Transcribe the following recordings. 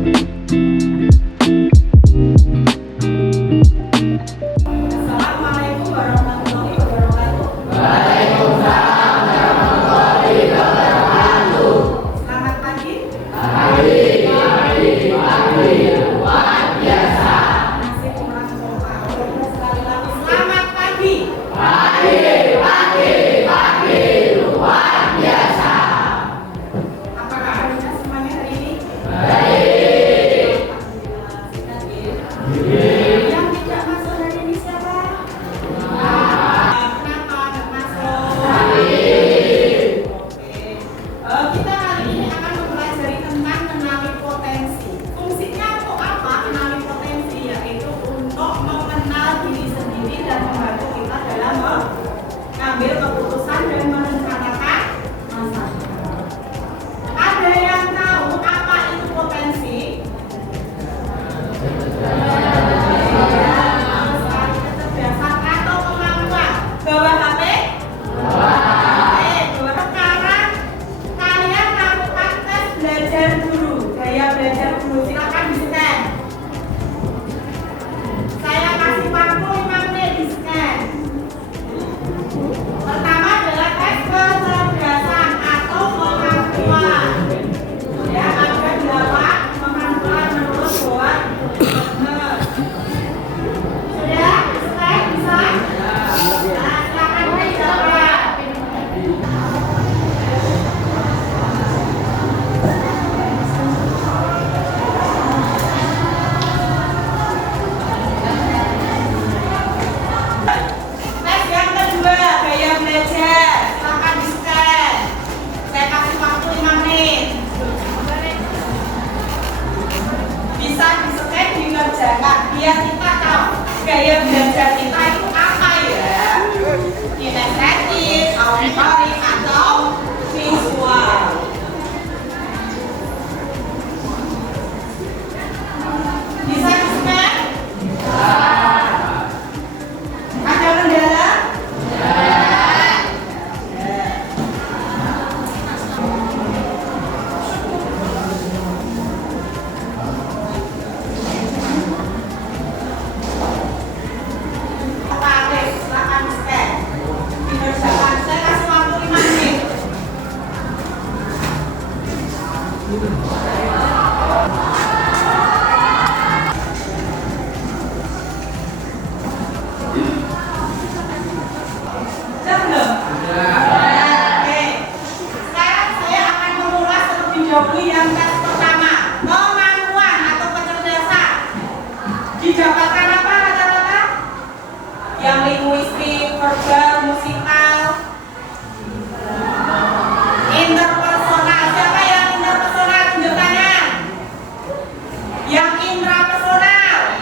Assalamualaikum warahmatullahi wabarakatuh. Waalaikumsalam warahmatullahi wabarakatuh. Selamat pagi. Pagi luar biasa. Masih kurang sopan. Sekali lagi selamat pagi. Pagi luar biasa. Apa kabarnya semuanya hari ini? Baik. Yang tidak masuk hari ini siapa? Kenapa nggak masuk? Oke. Kita hari ini akan mempelajari tentang kenali potensi. Fungsinya untuk apa kenali potensi? Yaitu untuk mengenal diri sendiri dan membantu kita dalam mengambil keputusan dan merencanakan masa depan. Ada yang tahu apa itu potensi? Kecerdasan atau kemampuan. Bawa HP? Sekarang kalian lakukan tes belajar dulu. Gaya belajar dulu. Silakan di-scan. Saya kasih waktu 5 menit di-scan. Pertama adalah tes kecerdasan atau kemampuan. Ya, ada 8 kemampuan menurut Boa. Benar. Sudah? Scan bisa? Nah, silakan dijawab. Tes yang kedua, gaya belajar. Silakan di-scan. Saya kasih waktu 5 menit. Bisa di-scan, dikerjakan. Biar kita tahu gaya belajar kita itu apa ya. Kinestetik, auditorik, atau visual. Bisa di-scan? Ada kendala? Pak Ade, silakan di-scan. Dikerjakan. Saya kasih waktu 5 menit. Sudah belum? Oke. Sekarang saya akan mengulas terlebih dahulu yang tes pertama, kemampuan atau kecerdasan. Didapatkan apa rata-rata? Yang linguistik, verbal, musikal, interpersonal. Siapa yang interpersonal? Tunjuk tangan. Yang intrapersonal,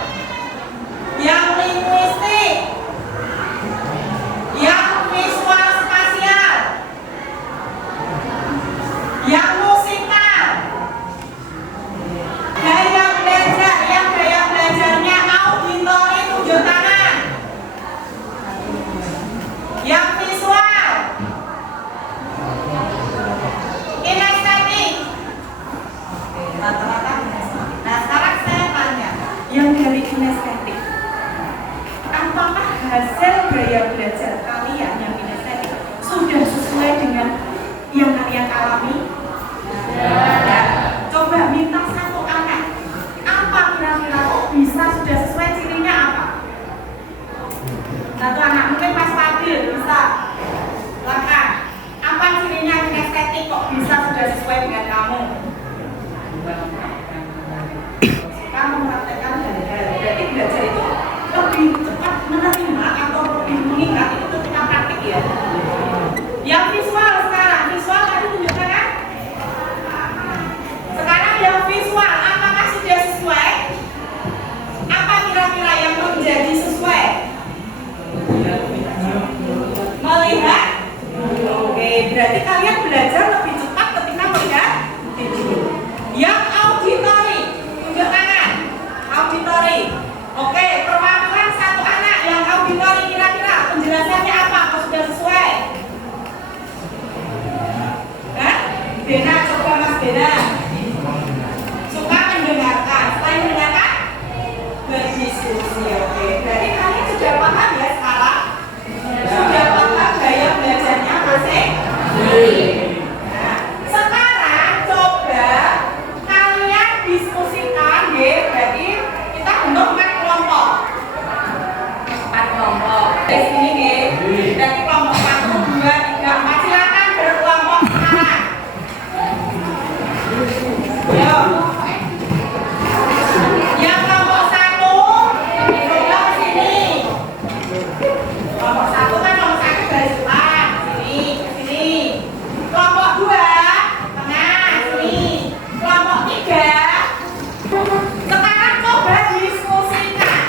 yang linguistik, yang visual spasial, yang musikal. Gaya belajar, yang gaya belajarnya auditory, tunjuk tangan. Yang visual, kinestetik. Rata-rata kinestetik. Nah, sekarang saya tanya, yang dari kinestetik, apakah hasil gaya belajar kalian yang kinestetik sudah sesuai dengan yang kalian alami? Ya. Coba minta satu anak. Apa kira-kira kok bisa sudah sesuai, cirinya apa? Satu anak, mungkin Mas Fadil bisa. Silakan. Apa cirinya kinestetik kok bisa sudah sesuai dengan kamu? Kamu mempraktekkan hal-hal. Berarti belajar itu lebih cepat menerima atau lebih mengingat itu ketika praktik ya. Yang visual sekarang, visual tadi tunjukkan kan? Sekarang yang visual, apakah sudah sesuai? Apa kira-kira yang menjadi sesuai? Melihat? Oke, berarti kalian belajar lebih cepat ketika melihat video. Yang auditory, tunjukkan Nah, sekarang coba kalian diskusikan ya. Jadi kita bentuk 4 kelompok. 4 kelompok. Di sini ya. Jadi kelompok 1, 2, 3, 4. Silakan berkelompok sekarang. Yo. Yang kelompok 1 coba ke sini. Kelompok 1 kan nomor 1 garis depan, sini, ke sini. Kelompok 2 tengah, sini. Kelompok 3 sekarang coba diskusikan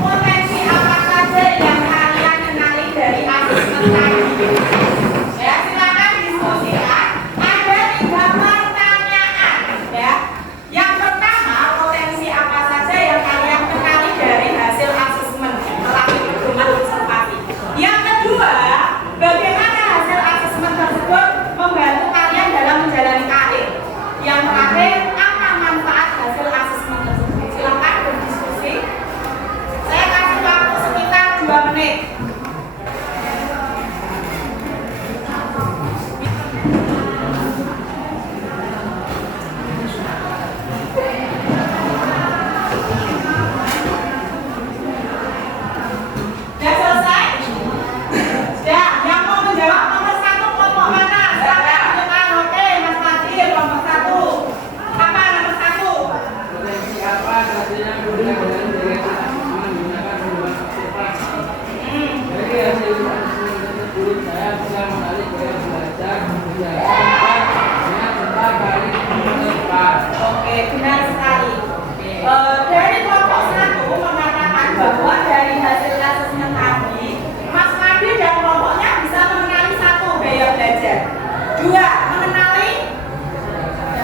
potensi apa saja yang kalian kenali dari asesmen tadi. Ya, silakan diskusikan. Ada 3 pertanyaan, ya. Yang pertama, potensi apa saja yang kalian kenali dari hasil asesmen melalui pedoman observasi. Yang kedua, bagaimana hasil asesmen tersebut membantu kalian dalam menjalani karir. Yang terakhir, apa manfaat hasil asesmen tersebut. Silakan berdiskusi. Saya kasih waktu sekitar 2 menit. Sudah selesai? Sudah. Yang mau menjawab nomor 1 kelompok mana? Silakan tunjukkan. Oke, Mas Fatir, kelompok 1. Apa nomor 1? Potensi apa saja yang menggunakan menggunakan pedoman observasi. Dari hasil asesmen tersebut, saya bisa mengalih gaya belajar menjalankan dengan tentang karir masa depan. Oke, benar sekali. Dari kelompok 1 mengatakan bahwa dari hasil asesmen tadi, Mas Fadli dan kelompoknya bisa mengenali 1 gaya belajar, 2 mengenali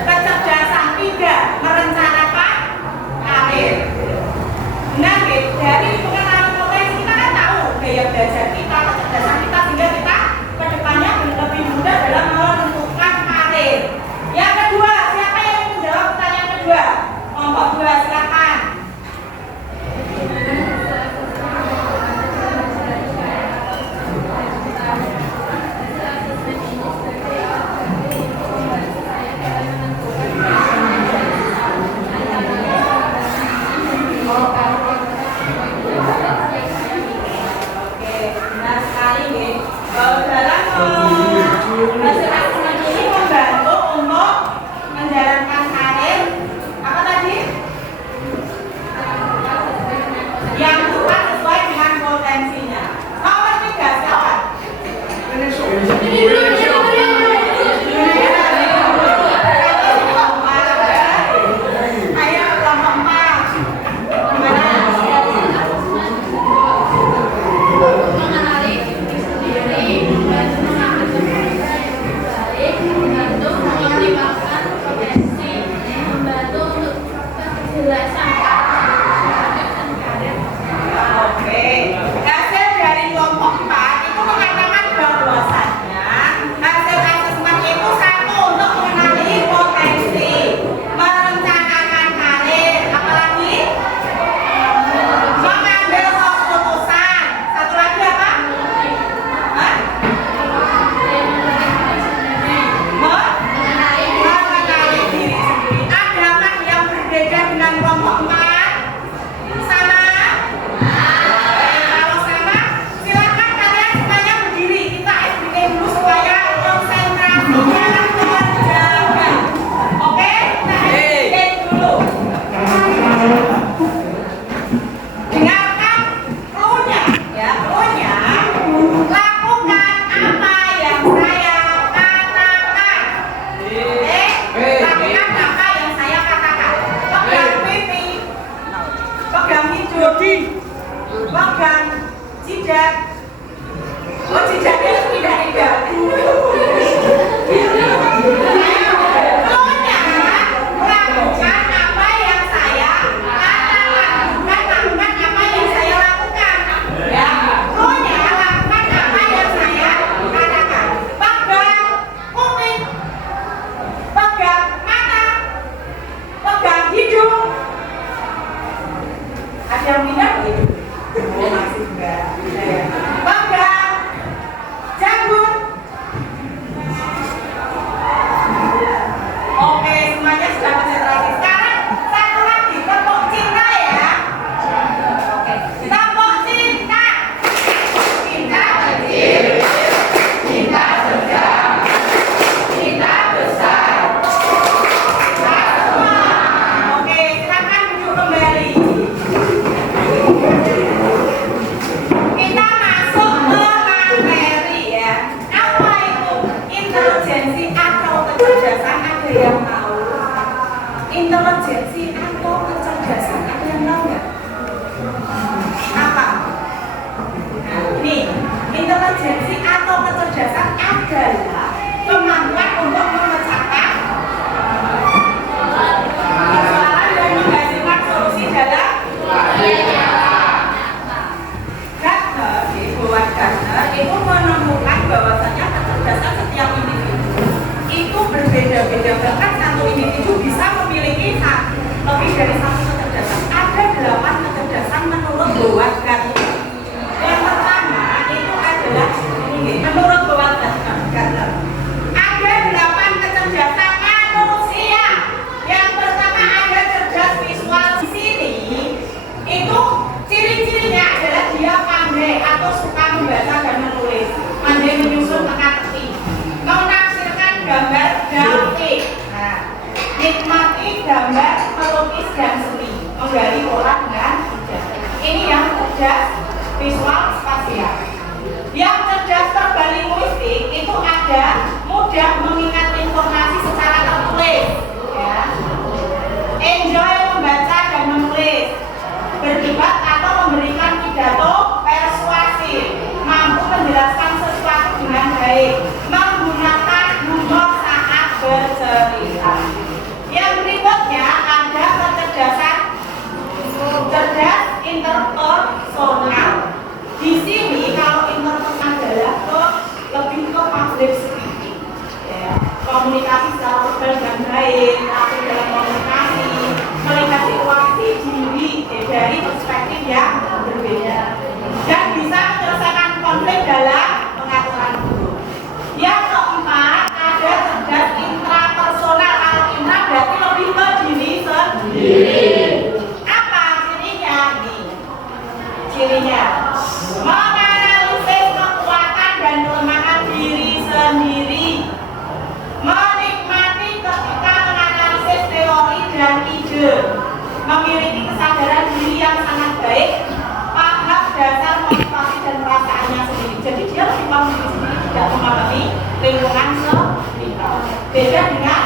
kecerdasan, 3 merencanakan karir. Nah, dari mengenali potensi kita kan tahu gaya belajar kita, kecerdasan kita, sehingga kita ke depannya lebih mudah dalam menentukan karir. Yang kedua, siapa yang ingin menjawab pertanyaan kedua? Kelompok 2, silakan. Oke, benar sekali nih. Dalam hasil asesmen ini membantu untuk menjalankan karir. Apa tadi? Yang tepat sesuai dengan potensinya. Nomor 3, siapa? Ayo, kelompok 4. Gimana? Mengenali diri sendiri, membantu mengambil keputusan baik, membantu mengoptimalkan potensi, membantu untuk kejelasan dan karir. Oke, hasil dari kelompok 4 itu mengatakan bahwasannya hasil asesmen itu 1 untuk mengenali potensi, merencanakan karir, apalagi mengambil keputusan. Satu lagi apa? Hah? Mengenali diri sendiri. Adakah yang berbeda dengan kelompok 4? intelijensi atau kecerdasan, ada yang tahu nggak? Apa? Nah, ini intelijensi atau kecerdasan adalah kemampuan untuk memecahkan persoalan dan menghasilkan solusi dalam Gardner, Howard Gardner itu menemukan bahwasanya kecerdasan setiap individu itu berbeda-beda, bahkan satu individu bisa memiliki lebih dari satu kecerdasan. Ada 8 kecerdasan menurut Howard Gardner. Yang pertama itu adalah menurut Howard Gardner ada 8 kecerdasan manusia. Yang pertama ada cerdas visual. Di sini itu ciri-cirinya adalah dia pandai atau suka membaca dan menulis, pandai menyusun teka-teki, menafsirkan gambar grafik, nikmati gambar, melukis dan seni, menggali pola dengan bijak. Ini yang cerdas visual spasial. Yang cerdas verbal linguistik itu ada mudah mengingat informasi secara tertulis, ya. Enjoy membaca dan menulis, berdebat atau memberikan pidato persuasif, mampu menjelaskan sesuatu dengan baik, menggunakan humor saat bercerita. Yang berikutnya ada kecerdasan cerdas interpersonal. Di sini kalau interpersonal adalah lebih ke public speaking, ya. Komunikasi secara verbal dengan baik, tapi dalam komunikasi melihat situasi diri dari perspektif yang berbeda dan bisa menyelesaikan konflik dalam pengaturan grup. Yang keempat ada cerdas intrapersonal. Kalau intra berarti lebih ke diri sendiri. Apa cirinya? Nih cirinya menganalisis kekuatan dan kelemahan diri sendiri, menikmati ketika menganalisis teori dan ide, memiliki kesadaran diri yang sangat baik, paham dasar motivasi dan perasaannya sendiri. Jadi dia lebih paham diri sendiri, tidak memahami lingkungan sekitar. Beda dengan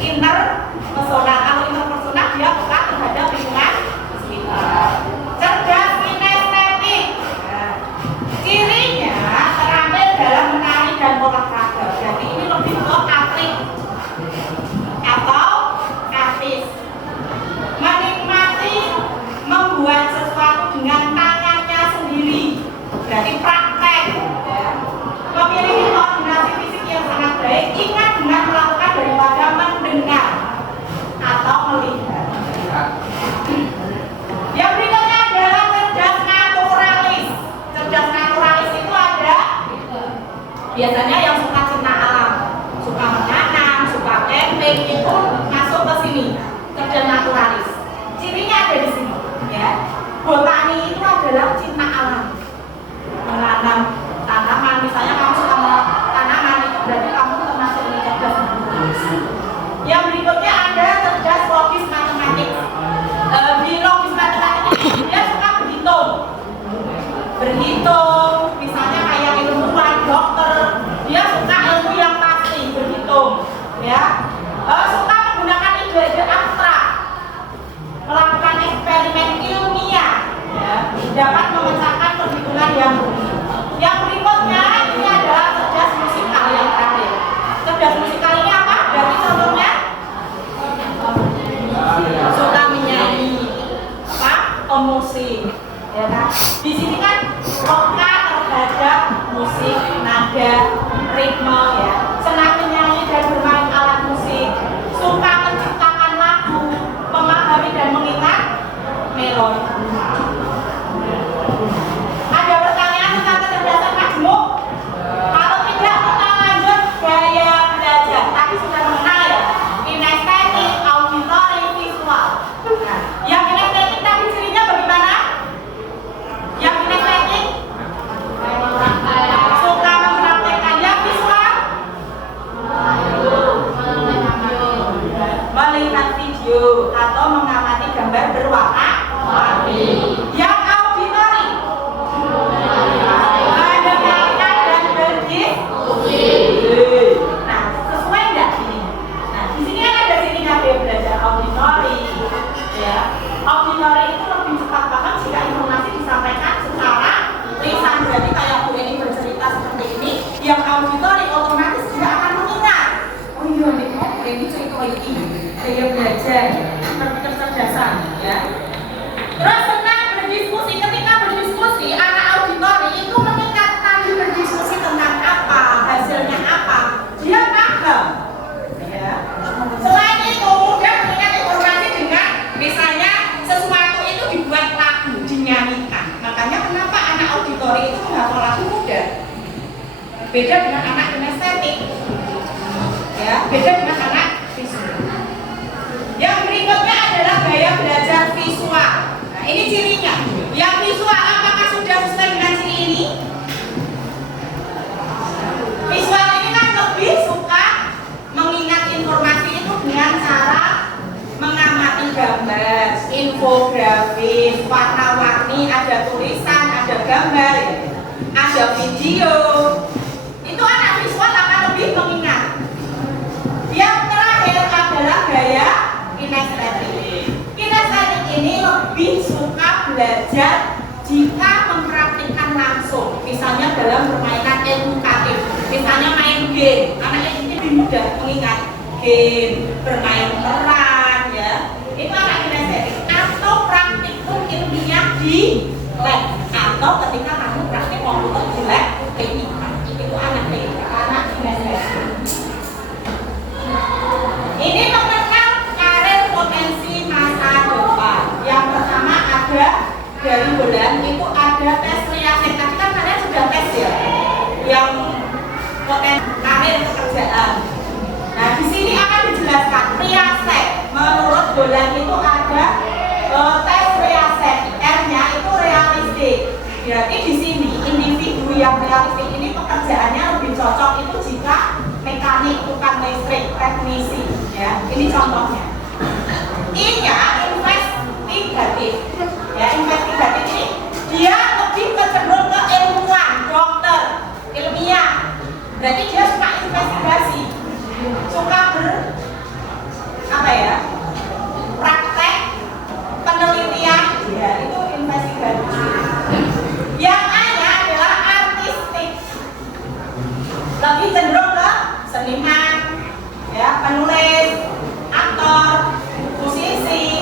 interpersonal. Kalau interpersonal dia peka terhadap lingkungan sekitar. Cerdas kinestetik. Cirinya terampil dalam menari dan olahraga. Jadi ini lebih ke atlet atau artis. Menikmati membuat sesuatu dengan tangannya sendiri, berarti praktek, ya. Memiliki koordinasi fisik yang sangat baik, ingat dengan melakukan daripada mendengar atau melihat. Yang berikutnya adalah cerdas naturalis. Cerdas naturalis itu ada biasanya yang suka cinta alam, suka menanam, suka camping, itu masuk ke sini. Cerdas naturalis. Cirinya ada di sini, ya. Botani itu adalah cinta alam, menanam tanaman. Misalnya kamu suka tanaman, itu berarti kamu termasuk ini cerdas naturalis. Yang berikutnya ada cerdas logis matematik. Di logis matematik dia suka berhitung, misalnya kayak ilmuwan, dokter, dia suka ilmu yang pasti, berhitung, ya. Suka menggunakan ide-ide abstrak, melakukan eksperimen ilmiah, ya, dapat memecahkan perhitungan yang rumit. Yang berikutnya ini adalah cerdas musikal yang terakhir. Cerdas musikal ini apa? Berarti contohnya suka menyanyi, pemusik, ya kan? Di sini kan peka terhadap musik, nada, ritme, ya. Senang menyanyi dan bermain alat musik, suka menciptakan lagu, memahami dan mengingat melodi. Ada pertanyaan tentang kecerdasan majemuk? Kalau tidak, kita lanjut gaya belajar. Tadi sudah mengenal, ya, kinestetik, auditory, visual. Nah, yang kinestetik tadi cirinya bagaimana? Yang kinestetik suka mempraktekkan. Yang visual melihat video atau mengamati gambar berwarna-warni. Beda dengan anak kinestetik, ya, beda dengan anak visual. Yang berikutnya adalah gaya belajar visual. Nah, ini cirinya. Yang visual apakah sudah sesuai dengan ciri ini? Visual ini kan lebih suka mengingat informasi itu dengan cara mengamati gambar, infografis, warna-warni, ada tulisan, ada gambar, ada video. Itu anak visual akan lebih mengingat. Yang terakhir adalah gaya kinestetik. Kinestetik ini lebih suka belajar jika mempraktikkan langsung, misalnya dalam permainan edukatif, misalnya main game. Anak ini lebih mudah mengingat game, bermain peran, ya. Itu anak kinestetik. Atau praktikum ilmiah di lab, atau ketika kamu praktik komputer di lab, itu anak kinestetik. Ini mengenal karir potensi masa depan. Yang pertama ada dari bulan itu ada tes riasek. Tadi kan kalian sudah tes ya, yang potensi karir pekerjaan. Nah di sini akan dijelaskan riasek. Menurut bulan itu ada tes riasek. R-nya itu realistik. Berarti di sini individu yang realistik ini pekerjaannya lebih cocok itu jika mekanik, tukang listrik, teknisi, ya. Ini contohnya. I-nya investigatif, ya. Investigatif ini dia lebih cenderung ke ilmuwan, dokter, ilmiah. Berarti dia suka investigasi, suka praktek, penelitian, ya. Itu investigatif. Yang A-nya adalah artistik, lebih cenderung ke seniman, ya, penulis, aktor, musisi,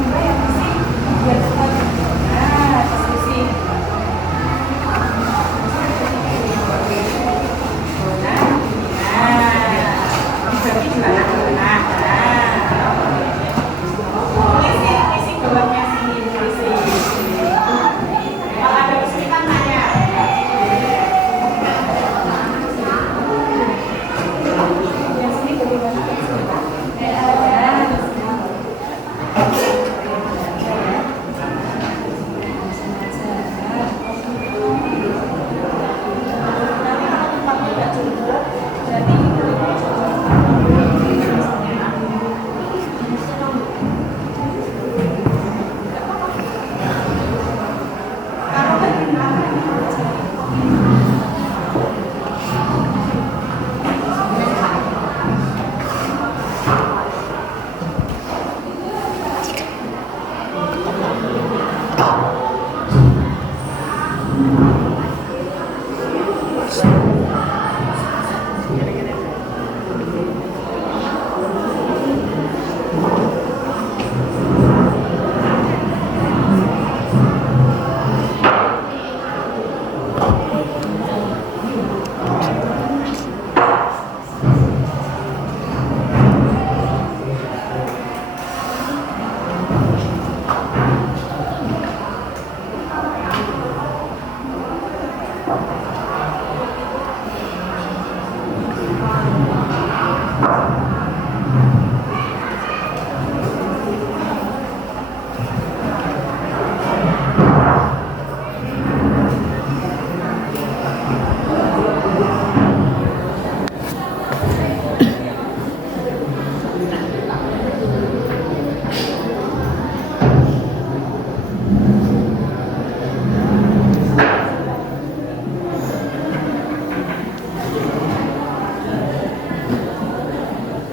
enggak ya mesti biar cepat. Nah, posisi. Dibagi dua anak. Isi bawahnya sini, isi. Kalau ada kesulitan tanya. Yang sini bagaimana kesulitan? Nanti kalau tempatnya nggak cukup, jadi kalau bagaimana?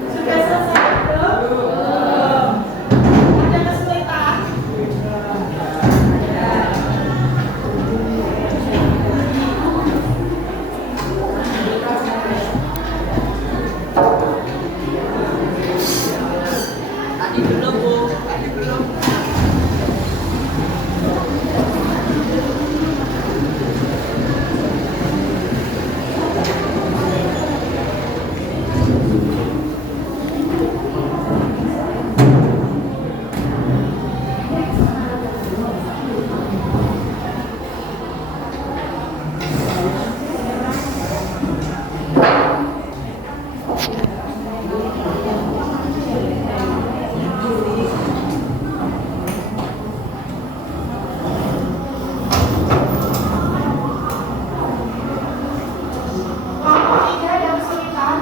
Sudah selesai belum? Ada kesulitan? Tadi belum, Bu. Tadi belum. Kelompok tiga ada kesulitan?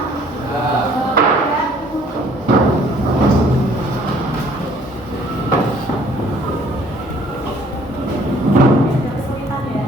Ada kesulitan ya?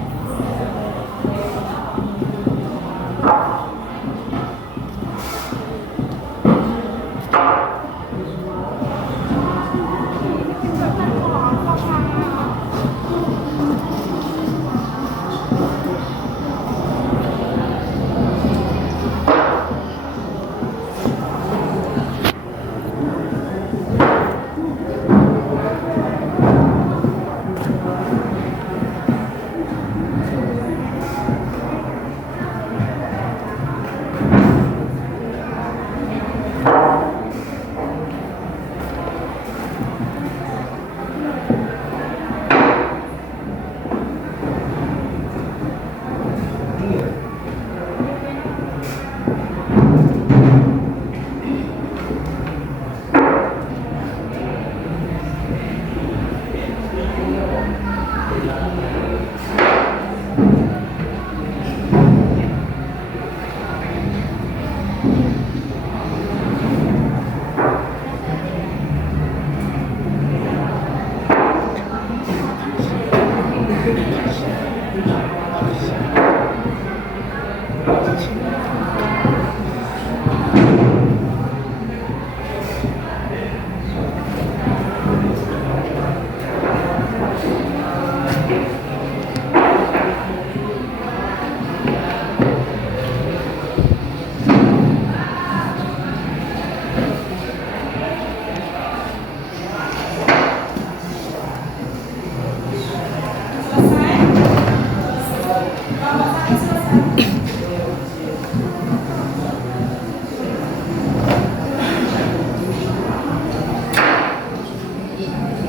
Yang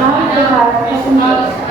Nama berharap sendiri.